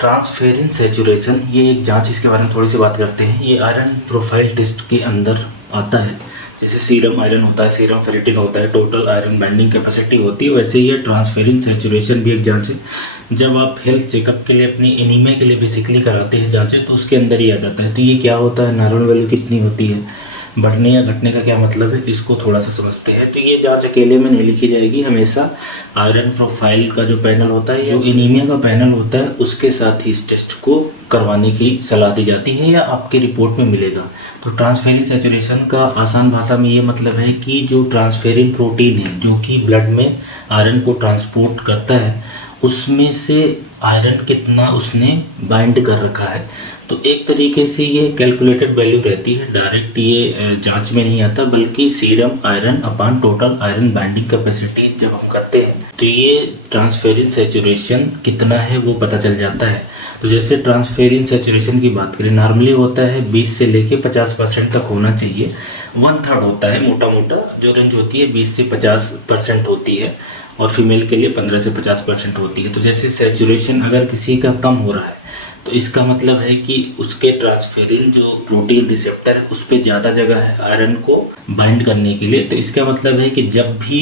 Transference saturation ये एक जांच, इसके बारे में थोड़ी सी बात करते हैं। ये आयरन प्रोफाइल टेस्ट के अंदर आता है। जैसे सीरम आयरन होता है, सीरम फेरेटिन होता है, टोटल आयरन बाइंडिंग कैपेसिटी होती है, वैसे ही ये ट्रांसफेरेंस सैचुरेशन भी एक जांच है। जब आप हेल्थ चेकअप के लिए अपनी एनीमिया के लिए बेसिकली कराते हैं जांचें, तो उसके अंदर ही आ जाता है। तो ये क्या होता है, नॉर्मल वैल्यू कितनी होती है, बढ़ने या घटने का क्या मतलब है, इसको थोड़ा सा समझते हैं। तो ये जांच अकेले में नहीं लिखी जाएगी, हमेशा आयरन प्रोफाइल का जो पैनल होता है, जो एनीमिया का पैनल होता है, उसके साथ ही इस टेस्ट को करवाने की सलाह दी जाती है या आपके रिपोर्ट में मिलेगा। तो ट्रांसफेरिन सैचुरेशन का आसान भाषा में ये मतलब है कि जो ट्रांसफेरिन प्रोटीन है जो कि ब्लड में आयरन को ट्रांसपोर्ट करता है, उसमें से आयरन कितना उसने बाइंड कर रखा है। तो एक तरीके से ये कैलकुलेटेड वैल्यू रहती है, डायरेक्ट ये जांच में नहीं आता, बल्कि serum iron upon total iron binding capacity जब हम करते हैं तो ये ट्रांसफेरिन सैचुरेशन कितना है वो पता चल जाता है। तो जैसे ट्रांसफेरिन सैचुरेशन की बात करें, नॉर्मली होता है 20 से लेके 50% तक होना चाहिए। 1/3 होता है मोटा मोटा, जो रेंज होती है 20 से 50% होती है, और फीमेल के लिए 15 से 50% होती है। तो जैसे सैचुरेशन अगर किसी का कम हो रहा है तो इसका मतलब है कि उसके ट्रांसफेरिन जो प्रोटीन रिसेप्टर है उस पर ज़्यादा जगह है आयरन को बाइंड करने के लिए। तो इसका मतलब है कि जब भी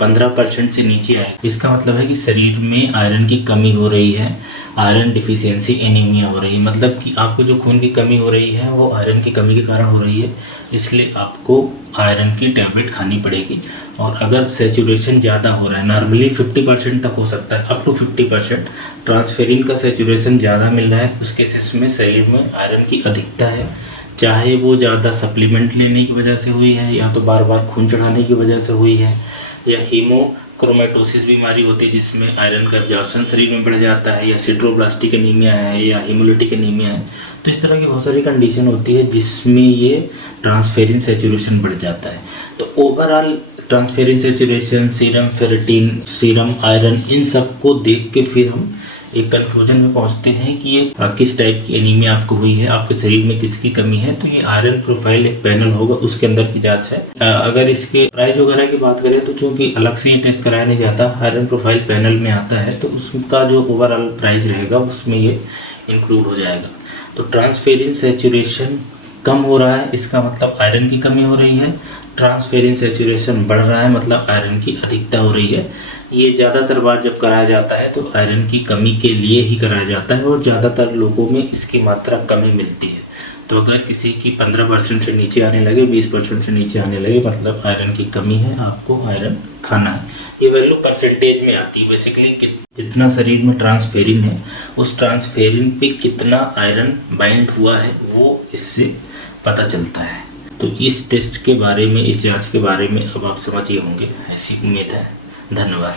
15% से नीचे आए, इसका मतलब है कि शरीर में आयरन की कमी हो रही है, आयरन डिफिशियंसी एनीमिया हो रही है। मतलब कि आपको जो खून की कमी हो रही है वो आयरन की कमी के कारण हो रही है, इसलिए आपको आयरन की टैबलेट खानी पड़ेगी। और अगर सैचुरेशन ज़्यादा हो रहा है, नॉर्मली 50% तक हो सकता है, अप टू 50% ट्रांसफेरिन का सैचुरेशन ज़्यादा मिल रहा है, उस केसेस में शरीर में आयरन की अधिकता है, चाहे वो ज़्यादा सप्लीमेंट लेने की वजह से हुई है, या तो बार बार खून चढ़ाने की वजह से हुई है, या हीमोक्रोमेटोसिस बीमारी होती है जिसमें आयरन का एब्जॉर्प्शन शरीर में बढ़ जाता है, या सिड्रोब्लास्टिक एनीमिया है, या हीमोलिटिक एनीमिया है। तो इस तरह की बहुत सारी कंडीशन होती है जिसमें ये ट्रांसफेरिन सैचुरेशन बढ़ जाता है। तो overall transferrin saturation, serum ferritin, serum iron, इन सब को देख के फिर हम एक कंक्लूजन में पहुंचते हैं कि ये किस टाइप की एनीमिया आपको हुई है, आपके शरीर में किसकी कमी है। तो ये आयरन प्रोफाइल एक पैनल होगा, उसके अंदर की जांच है। अगर इसके प्राइस वगैरह की बात करें तो चूंकि अलग से ये टेस्ट कराया नहीं जाता, आयरन प्रोफाइल पैनल में आता है, तो उसका जो ओवरऑल प्राइस रहेगा उसमें ये इंक्लूड हो जाएगा। तो ट्रांसफेरिन सैचुरेशन कम हो रहा है, इसका मतलब आयरन की कमी हो रही है। ट्रांसफेरिन सैचुरेशन बढ़ रहा है, मतलब आयरन की अधिकता हो रही है। ये ज़्यादातर बार जब कराया जाता है तो आयरन की कमी के लिए ही कराया जाता है, और ज़्यादातर लोगों में इसकी मात्रा कमी मिलती है। तो अगर किसी की 15% से नीचे आने लगे, 20% से नीचे आने लगे, मतलब आयरन की कमी है, आपको आयरन खाना है। ये वैल्यू परसेंटेज में आती है, बेसिकली जितना शरीर में ट्रांसफेरिन है उस ट्रांसफेरिन पे कितना आयरन बाइंड हुआ है वो इससे पता चलता है। तो इस टेस्ट के बारे में, इस जांच के बारे में अब आप समझिए होंगे, ऐसी उम्मीद है। धन्यवाद।